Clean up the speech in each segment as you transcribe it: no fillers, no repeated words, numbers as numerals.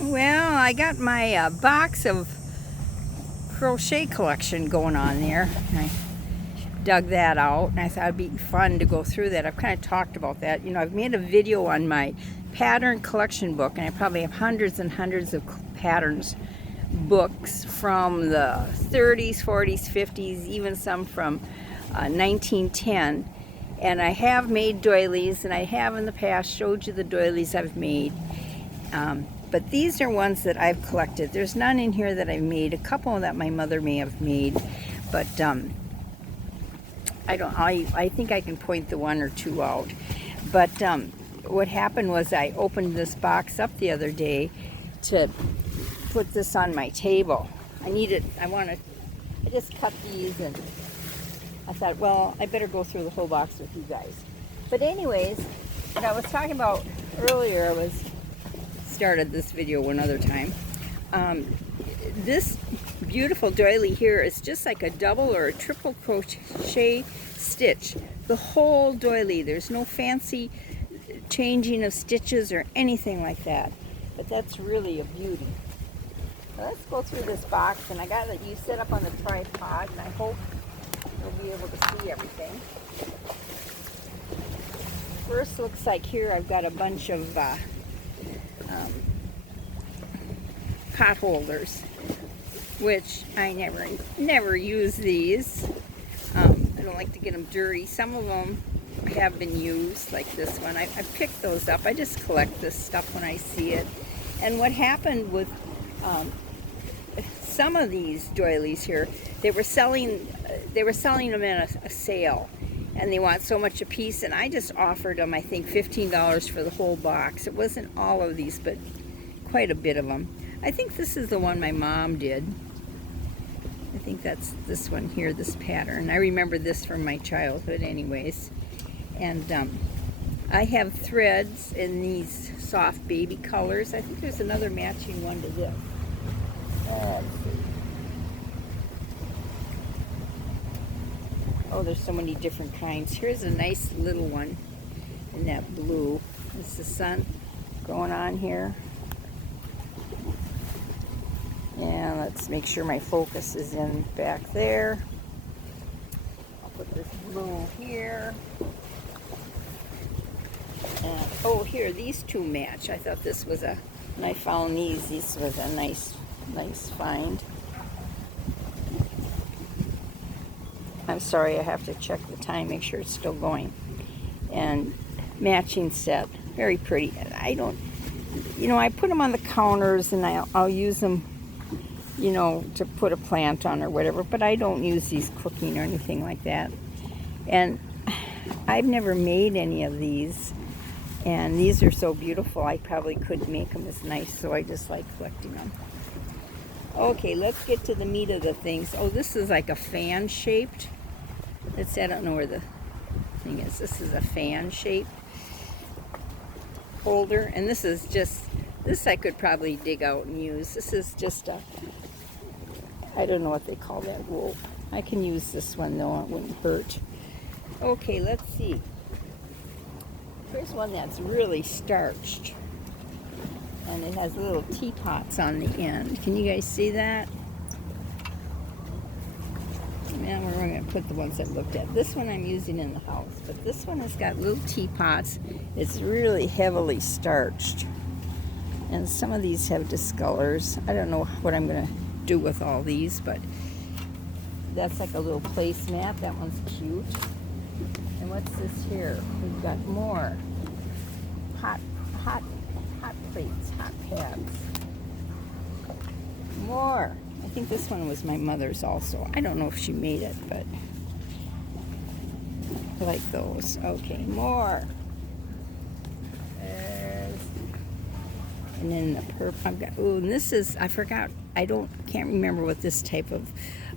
Well, I got my box of crochet collection going on there. I dug that out and I thought it'd be fun to go through that. I've kind of talked about that. You know, I've made a video on my pattern collection book, and I probably have hundreds and hundreds of patterns books from the 30s, 40s, 50s, even some from 1910. And I have made doilies, and I have in the past showed you the doilies I've made. But these are ones that I've collected. There's none in here that I've made. A couple that my mother may have made, but I think I can point the one or two out. But what happened was I opened this box up the other day to put this on my table. I just cut these, and I thought, well, I better go through the whole box with you guys. But anyways, what I was talking about earlier started this video one other time. This beautiful doily here is just like a double or a triple crochet stitch. The whole doily. There's no fancy changing of stitches or anything like that. But that's really a beauty. So let's go through this box, and I got you set up on the tripod, and I hope you'll be able to see everything. First, looks like here I've got a bunch of pot holders, which I never use these. I don't like to get them dirty. Some of them have been used, like this one. I picked those up. I just collect this stuff when I see it. And what happened with some of these doilies here, they were selling them in a sale, and they want so much a piece, and I just offered them, I think, $15 for the whole box. It wasn't all of these, but quite a bit of them. I think this is the one my mom did. I think that's this one here, this pattern. I remember this from my childhood anyways. And I have threads in these soft baby colors. I think there's another matching one to this. Let's see. Oh, there's so many different kinds. Here's a nice little one in that blue. Is the sun going on here? Yeah, let's make sure my focus is in back there. I'll put this blue here. And, oh, here, these two match. I thought this was when I found these was a nice find. I'm sorry, I have to check the time, make sure it's still going. And matching set, very pretty. And I don't, I put them on the counters, and I'll use them, to put a plant on or whatever, but I don't use these cooking or anything like that. And I've never made any of these, and these are so beautiful, I probably could make them as nice, so I just like collecting them. Okay, let's get to the meat of the things. Oh, this is like a fan shaped. I don't know where the thing is. This is a fan shaped holder, and this I could probably dig out and use. This is just I don't know what they call that wool. I can use this one though, it wouldn't hurt. Okay, let's see. Here's one that's really starched, and it has little teapots on the end. Can you guys see that? Now we're going to put the ones I've looked at. This one I'm using in the house, but this one has got little teapots. It's really heavily starched, and some of these have discolors. I don't know what I'm going to do with all these, but that's like a little placemat. That one's cute. And what's this here? We've got more hot plates, hot pads. More. I think this one was my mother's also. I don't know if she made it, but I like those. Okay, more. And then the purple. I've got. Oh, and this is. I forgot. Can't remember what this type of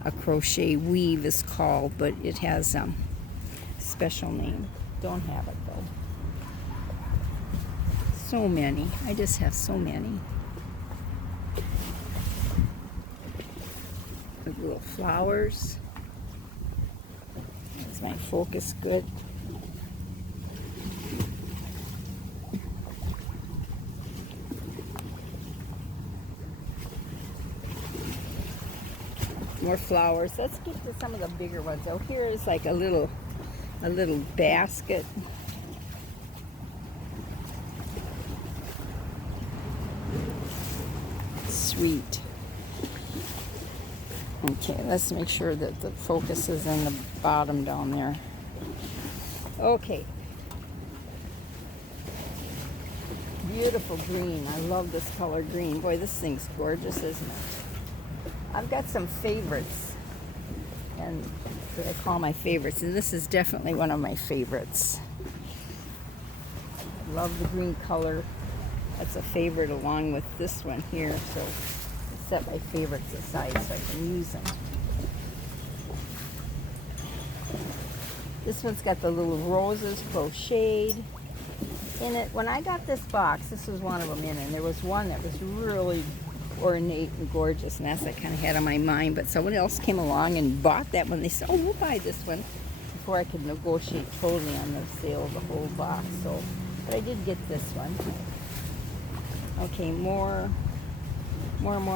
a crochet weave is called, but it has a special name. Don't have it though. So many. I just have so many. With little flowers. Is my focus good? more flowers. Let's get to some of the bigger ones. Oh, here is like a little basket. Sweet. Okay, let's make sure that the focus is in the bottom down there. Okay. Beautiful green. I love this color green. Boy, this thing's gorgeous, isn't it? I've got some favorites, and that I call my favorites, and this is definitely one of my favorites. I love the green color. That's a favorite along with this one here, so I set my favorites aside so I can use them. This one's got the little roses crocheted in it. When I got this box, this was one of them in it, and there was one that was really ornate and gorgeous, and that's what I kind of had on my mind, but someone else came along and bought that one. They said, oh, we'll buy this one, before I could negotiate totally on the sale of the whole box. So, but I did get this one. Okay, more. What is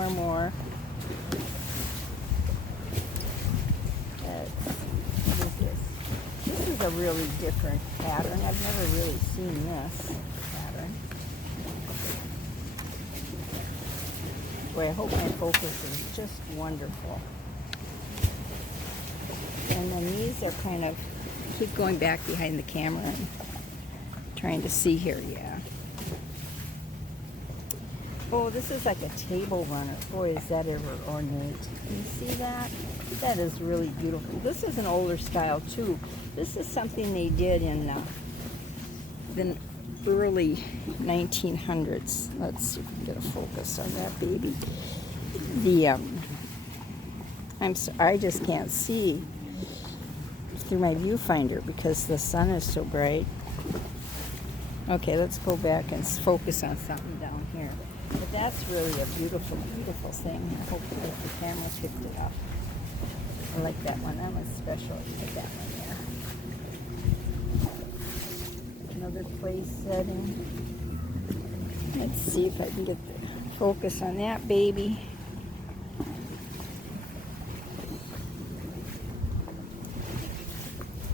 this? This is a really different pattern. I've never really seen this pattern. Boy, I hope my focus is just wonderful. And then these are kind of, keep going back behind the camera and trying to see here, yeah. Oh, this is like a table runner. Boy, is that ever ornate. Can you see that? That is really beautiful. This is an older style too. This is something they did in the early 1900s. Let's see if we can get a focus on that baby. I just can't see through my viewfinder because the sun is so bright. Okay, let's go back and focus on something down here. But that's really a beautiful, beautiful thing. I hope that the camera picked it up. I like that one. That one's special. Put that one there. Another place setting. Let's see if I can get the focus on that baby.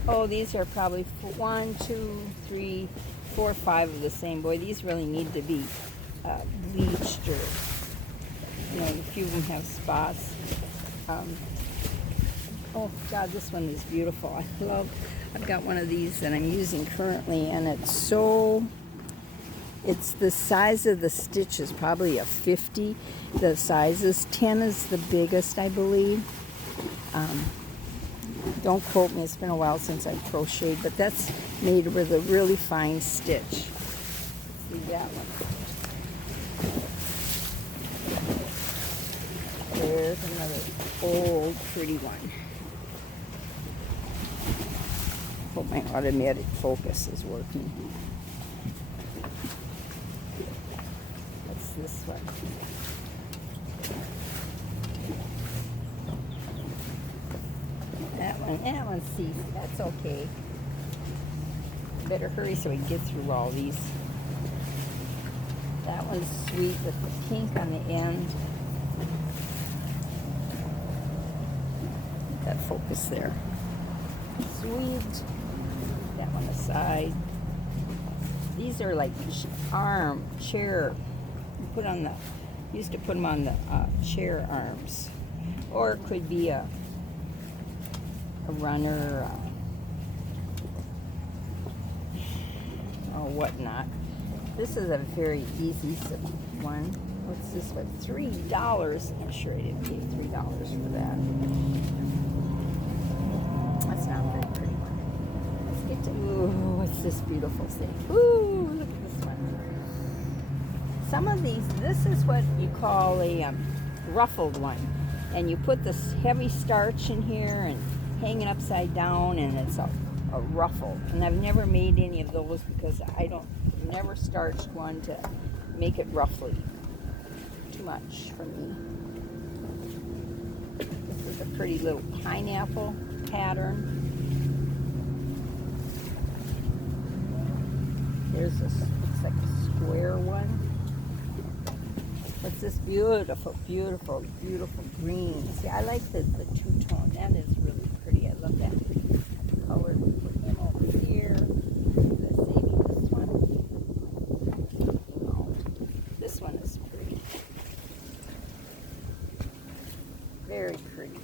Oh, these are probably 1, 2, 3, 4, 5 of the same. Boy, these really need to be bleached, or a few of them have spots. Oh God, this one is beautiful. I've got one of these that I'm using currently, and it's the size of the stitch is probably a 50. The size is 10 is the biggest, I believe. Don't quote me, it's been a while since I've crocheted, but that's made with a really fine stitch. See that one? There's another old pretty one. Hope my automatic focus is working. What's this one? That one, see, that's okay. Better hurry so we can get through all these. That one's sweet with the pink on the end. That focus there. Sweet. That one aside. These are like chair. Used to put them on the chair arms. Or it could be a runner or whatnot. This is a very easy one. What's this one? $3. I'm sure I didn't pay $3 for that. That's not a very pretty one. Let's get to, ooh, what's this beautiful thing? Ooh, look at this one. Some of these, this is what you call a ruffled one. And you put this heavy starch in here and hang it upside down, and it's a ruffle. And I've never made any of those because never starched one to make it ruffly. Too much for me. This is a pretty little pineapple pattern. There's looks like a square one. Let's this beautiful, beautiful, beautiful green. See, I like the two-tone. That is really pretty. I love that color. Put him over here. Let's maybe this one. Oh, this one is pretty. Very pretty.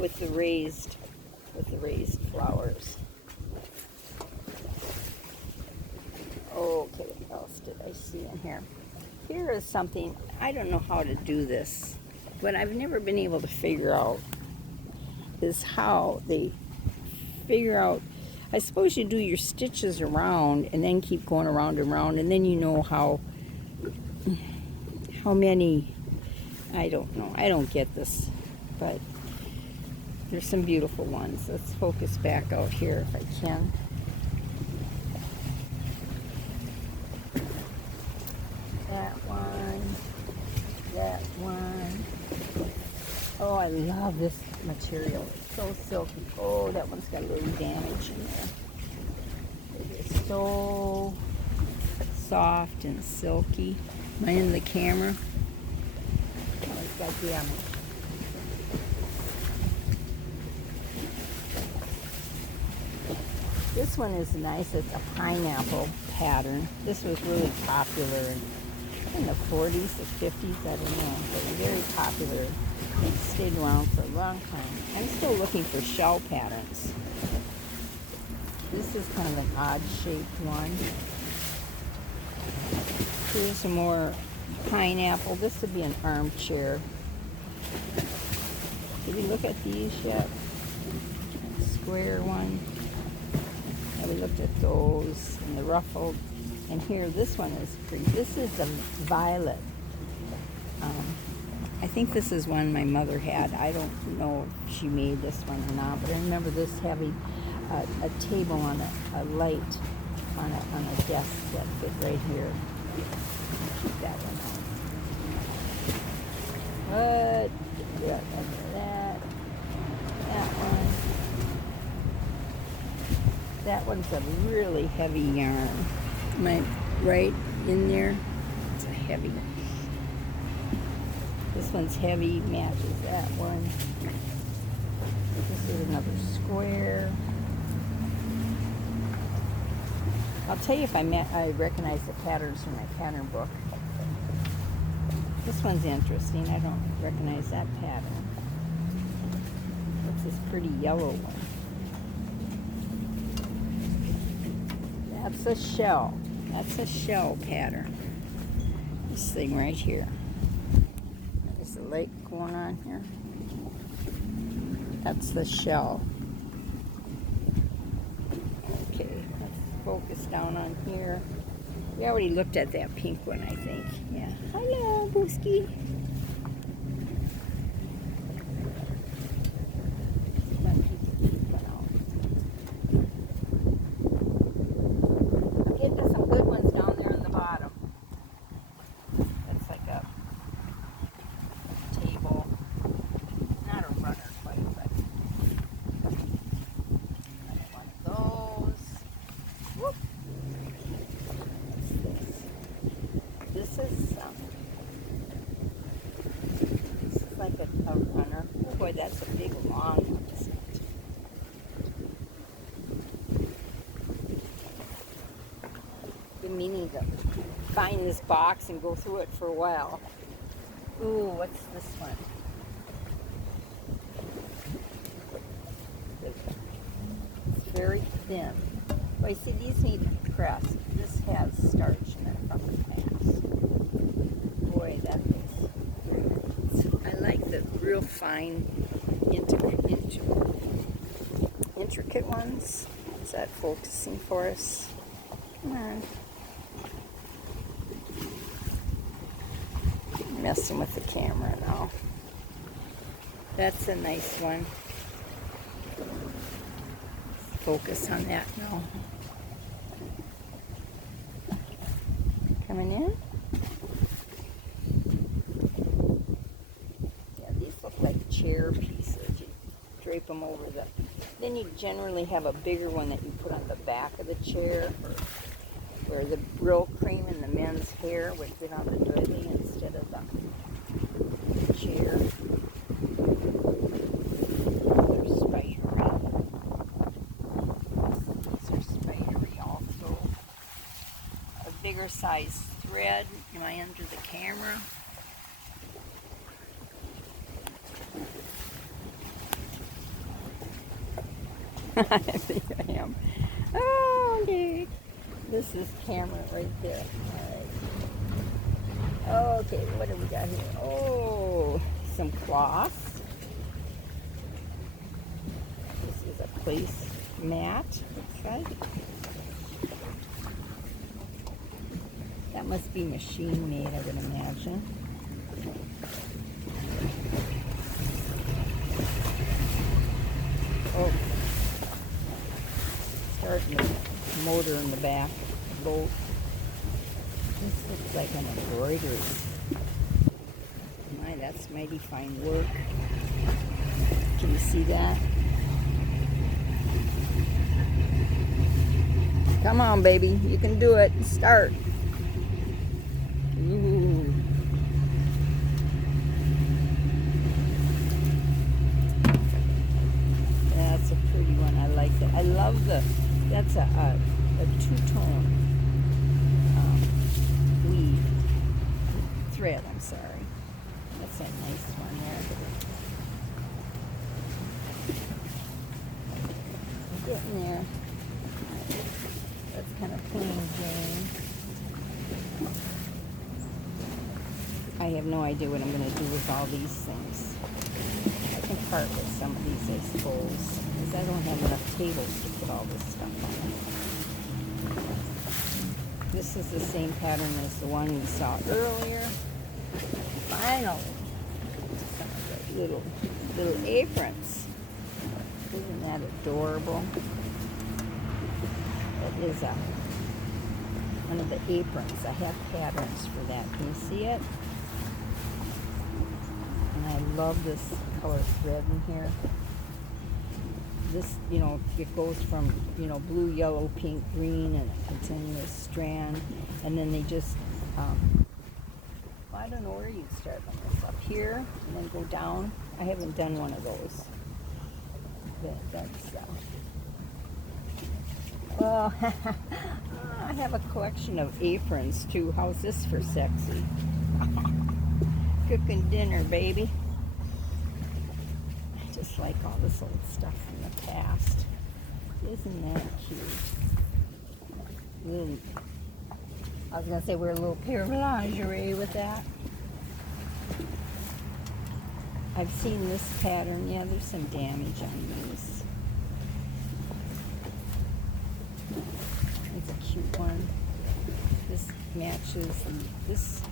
With the raised flowers. Okay, what else did I see in here? Here is something, I don't know how to do this, but I've never been able to figure out, is how they figure out, I suppose you do your stitches around and then keep going around and around, and then you know how many, I don't know, I don't get this, but there's some beautiful ones. Let's focus back out here if I can. That one. That one. Oh, I love this material. It's so silky. Oh, that one's got a little damage in there. It is so soft and silky. Am I in the camera? Oh, it's got damage. This one is nice. It's a pineapple pattern. This was really popular in the 40s, the 50s, I don't know. But very popular. It stayed around for a long time. I'm still looking for shell patterns. This is kind of an odd shaped one. Here's a more pineapple. This would be an armchair. Did we look at these yet? Square one. Yeah, we looked at those and the ruffled. And here, this one is pretty. This is a violet. I think this is one my mother had. I don't know if she made this one or not, but I remember this having a table on a light on a desk that fit right here. Keep that one on. What? Yeah, that. That one. That one's a really heavy yarn. Am I right in there? It's a heavy. This one's heavy, matches that one. This is another square. I'll tell you if I recognize the patterns from my pattern book. This one's interesting. I don't recognize that pattern. What's this pretty yellow one? That's a shell. That's a shell pattern. This thing right here. There's a lake going on here. That's the shell. Okay, let's focus down on here. We already looked at that pink one, I think. Yeah. Hello, Booski. This is like a runner. Oh boy, that's a big long one, isn't it? Been meaning to find this box and go through it for a while. Ooh, what's this one? It's very thin. Well, you see, these need pressed. This has starch in it from the past. Boy, that is. I like the real fine, intricate ones. Is that focusing for us? Come on. Messing with the camera now. That's a nice one. Focus on that now. Coming in. Yeah, these look like chair pieces. You drape them over the. Then you generally have a bigger one that you put on the back of the chair, where the real cream in the men's hair would fit on the doily instead of the chair. They're spidery. These are spidery also. A bigger size thread. Am I under the camera? I think I am. Oh, okay. This is camera right there. All right. Okay, what do we got here? Oh, some cloths. This is a place mat, looks like. That must be machine made, I would imagine. Oh. Starting the motor in the back of the boat. This looks like an embroidery. My, that's mighty fine work. Can you see that? Come on, baby. You can do it. Start. Ooh. That's a pretty one. I like that. I love that's a two-tone weave thread, I'm sorry. That's a nice one there. Getting there. That's kind of plain Jane. I have no idea what I'm going to do with all these things. I can part with some of these, I suppose, because I don't have enough tables to put all this stuff on. This is the same pattern as the one we saw earlier. Finally, some of the little aprons. Isn't that adorable? That is one of the aprons. I have patterns for that. Can you see it? And I love this color thread in here. This, you know, it goes from, you know, blue, yellow, pink, green, and a continuous strand. And then they just, well, I don't know where you'd start on this. Up here, and then go down. I haven't done one of those. But that's, well, I have a collection of aprons, too. How's this for sexy? Cooking dinner, baby. I just like all this old stuff from the past. Isn't that cute? I was going to say wear a little pair of lingerie with that. I've seen this pattern. Yeah, there's some damage on these. It's a cute one. This matches this.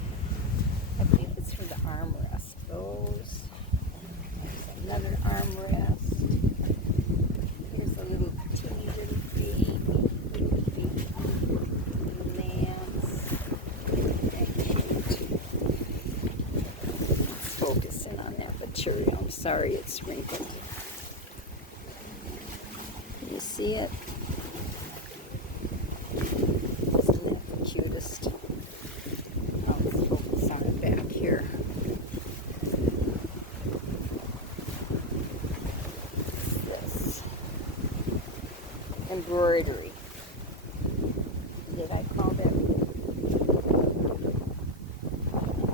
I believe it's for the armrest. Those. There's another armrest. Here's a little teeny little baby. Little lambs. That cute. Let's focus in on that material. I'm sorry it's wrinkled. Can you see it? Isn't that the cutest? Oh, let's focus on it back here. What's this? Embroidery. Did I call that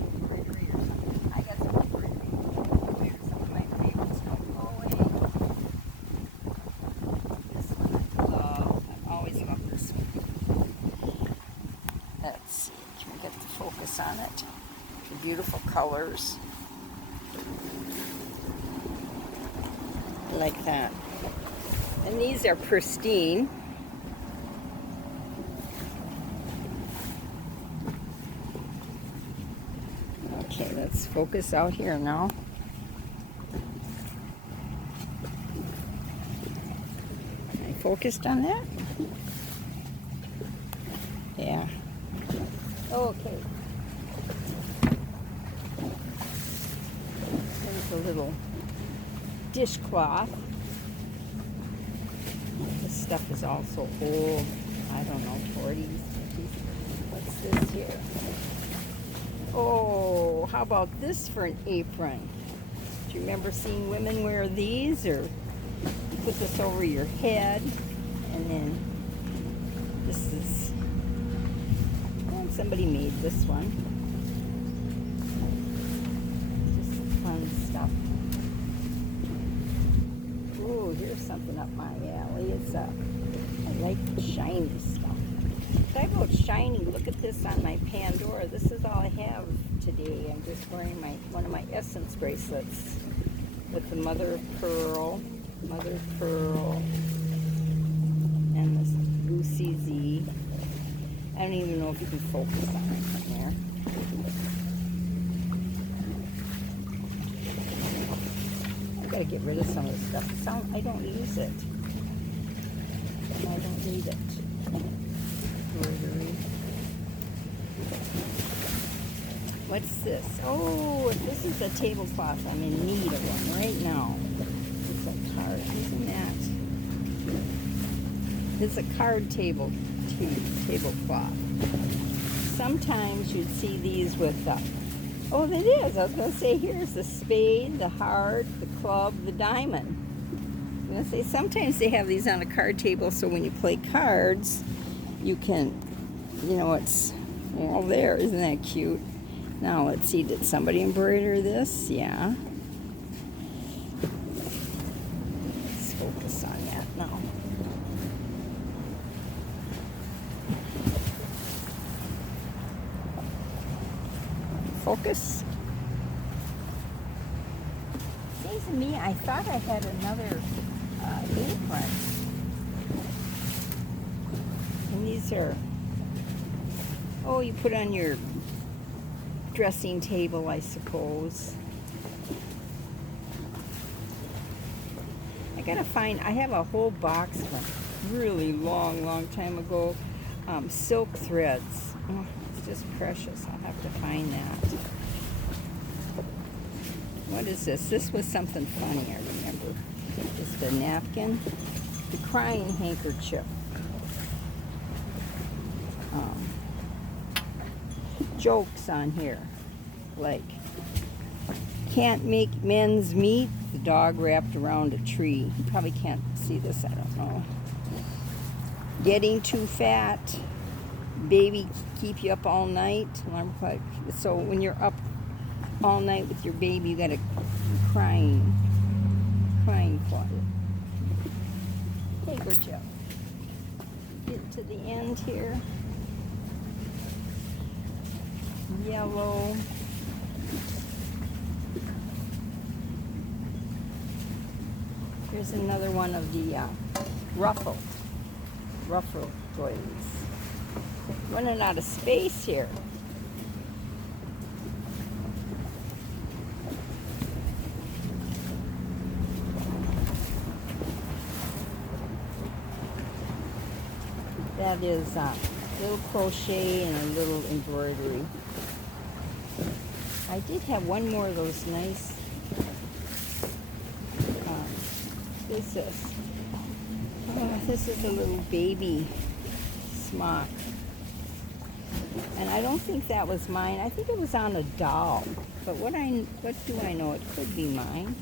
embroidery or something? I got some embroidery. Here's some of my favorites. Don't go away. This one I love. I've always loved this one. Let's see. Can we get the focus on it? The beautiful colors. Like that. And these are pristine. Okay, let's focus out here now. I focused on that? Yeah. Okay. There's a little dishcloth. This stuff is also old. I don't know, 40s, 50s. What's this here? how about this for an apron? Do you remember seeing women wear these? Or you put this over your head, and then this is, well, somebody made this one. Just fun stuff. Oh, here's something up my alley. It's I like the shiny stuff. Talk about shiny. Look at this on my Pandora. This is all I have today. I'm just wearing one of my Essence bracelets with the mother of pearl, and this Lucy Z. I don't even know if you can focus on it from there. I gotta get rid of some of this stuff. I don't use it. I don't need it. Embroidery. What's this? Oh, this is a tablecloth. I'm in need of one right now. It's a card. Isn't that? It's a card tablecloth. Sometimes you'd see these with oh, it is. I was going to say, here's the spade, the heart, the club, the diamond. I'm going to say, sometimes they have these on a card table, so when you play cards, you can, you know, it's all there. Isn't that cute? Now, let's see. Did somebody embroider this? Yeah. Let's focus on that now. Focus. Seems to me, I thought I had another apron. And these are, oh, you put on your dressing table, I suppose. I gotta find, I have a whole box from really long time ago. Silk threads. Oh, it's just precious. I'll have to find that. What is this? This was something funny, I remember. Just a napkin. The crying handkerchief. Jokes on here. Like, can't make men's meet. The dog wrapped around a tree. You probably can't see this, I don't know. Getting too fat. Baby keep you up all night. Alarm clock. So when you're up all night with your baby, you got a crying closet. Handkerchief. Get to the end here. Yellow. Here's another one of the ruffled doilies. Running out of space here. That is a little crochet and a little embroidery. I did have one more of those nice, what is this? Oh, this is a little baby smock. And I don't think that was mine. I think it was on a doll. But what do I know? It could be mine.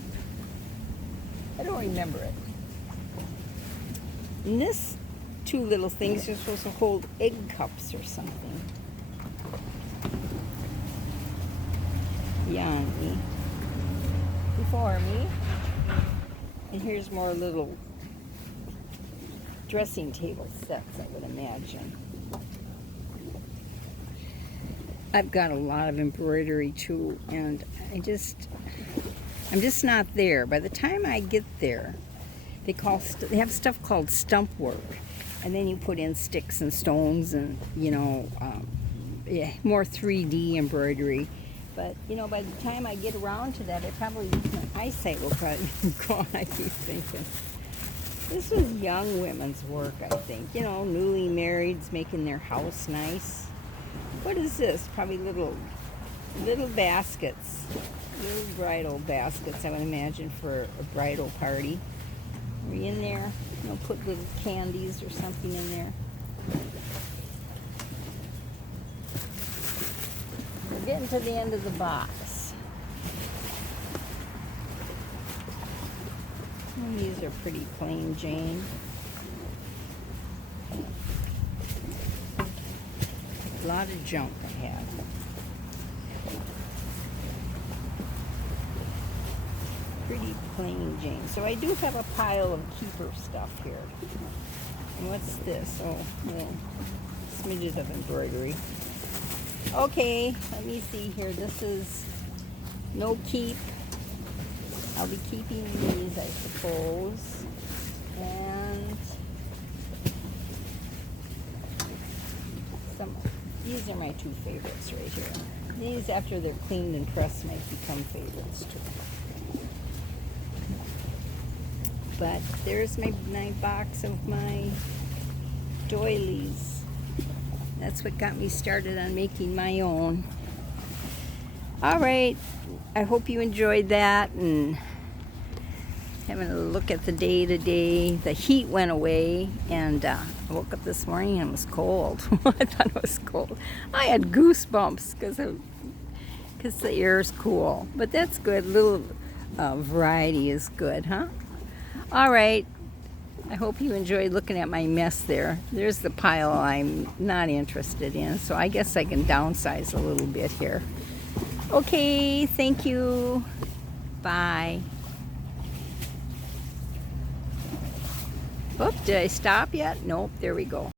I don't remember it. And this two little things are supposed to hold egg cups or something. Beyond me. Before me. And here's more little dressing table sets, I would imagine. I've got a lot of embroidery too, and I'm just not there. By the time I get there, they have stuff called stump work, and then you put in sticks and stones and, you know, yeah, more 3D embroidery. But, you know, by the time I get around to that, my eyesight will probably be gone, I keep thinking. This was young women's work, I think. You know, newly marrieds making their house nice. What is this? Probably little baskets. Little bridal baskets, I would imagine, for a bridal party. Are you in there? You know, put little candies or something in there. We're getting to the end of the box. And these are pretty plain Jane. A lot of junk I have. Pretty plain Jane. So I do have a pile of keeper stuff here. And what's this? Oh, little smidges of embroidery. Okay, let me see here. This is no keep. I'll be keeping these, I suppose. And these are my two favorites right here. These, after they're cleaned and pressed, might become favorites too. But there's my box of my doilies. That's what got me started on making my own. All right, I hope you enjoyed that and having a look at the day today. The heat went away and I woke up this morning and it was cold. I thought it was cold. I had goosebumps because the air is cool. But that's good. A little variety is good, huh? All right. I hope you enjoyed looking at my mess there. There's the pile I'm not interested in, so I guess I can downsize a little bit here. Okay, thank you. Bye. Oop, did I stop yet? Nope, there we go.